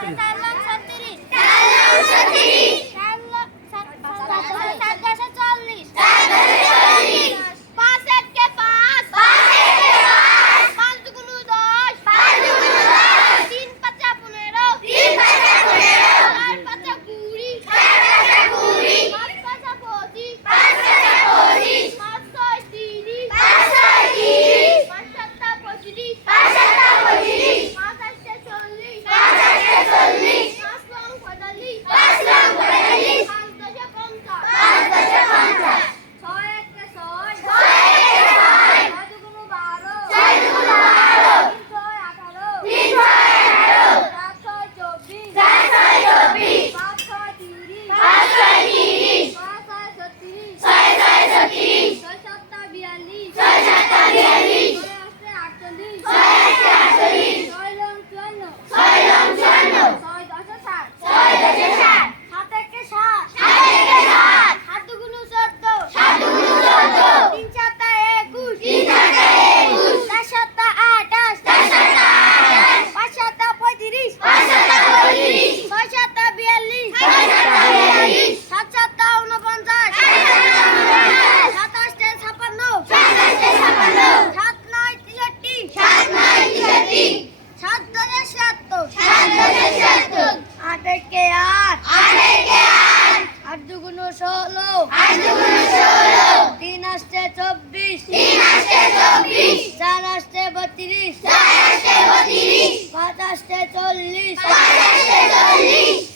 拜拜了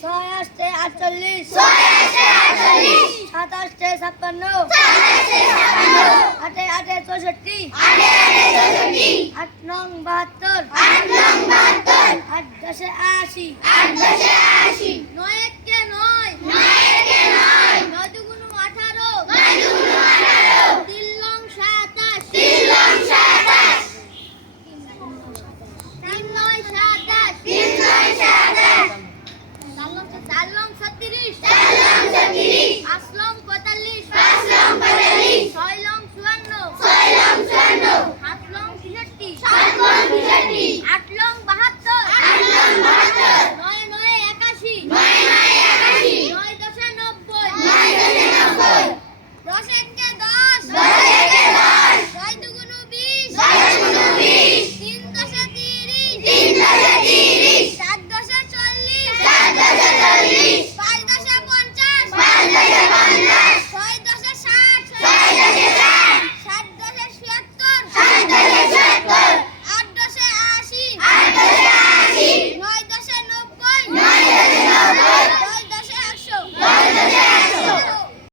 ছয় আসতে আটচল্লিশ। সাত আসতে ছাপ্পান্ন আটে আটে চৌষট্টি। আট নং বাহাত্তর। আট দশে আশি। আট দশে